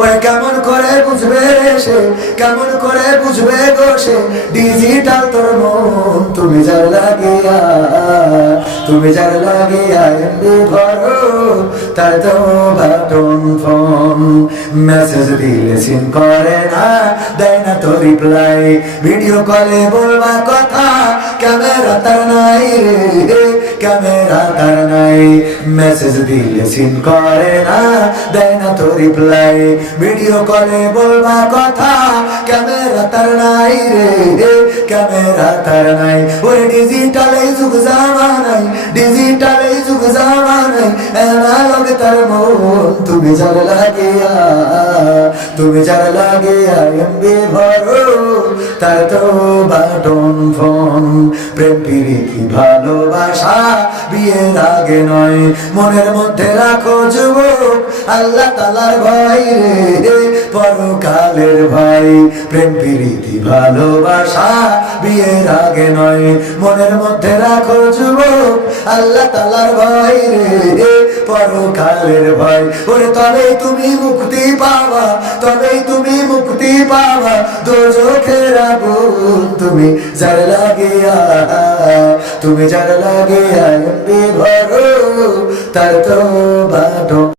ওই কেমন করে বুঝবে সে? কেমন করে বুঝবে গো সে? ডিজিটাল তোর মন, তুমি যার লাগিয়া তুমি যার লাগিয়া এমবি ভরো, তার তো বাটন ফোন। মেসেজ দিলে সিন করে না, দেয় না তো রিপ্লাই ভিডিও কলে বলবা কথা ক্যামেরা তার নাই রে ক্যামেরা তার নাই। মেসেজ দিলে সিন করে না, দেয় না তো রিপ্লাই ভিডিও কলে বলবা কথা ক্যামেরা তার নাই রে। ক্যামেরা তার নাই। ওই ডিজিটাল যুগ জামানাই ডিজিটাল যুগ জামানাই অ্যানালগ তার মন। তুমি যার লাগিয়া, তুমি যার লাগিয়া এমবি ভরো। তার তো বাটন ফোন, প্রেম প্রীতি ভালোবাসা? বিয়ের আগে নয়, মনের মধ্যে রাখো যুবক, আল্লাহ তালার ভয় রে। পরকালের ভাই। প্রেম, প্রীতি, ভালোবাসা বিয়ের আগে নয়। মনের মধ্যে রাখো যুবক, আল্লাহ তালার ভয় রে পরকালের ভয়। ওরে, তবে তুমি মুক্তি পাওয়া তবে তুমি মুক্তি পাওয়া দোজখের আগুন তুমি যার লাগিয়া, তুমি যার লাগিয়া ভরো, তার তো বাটো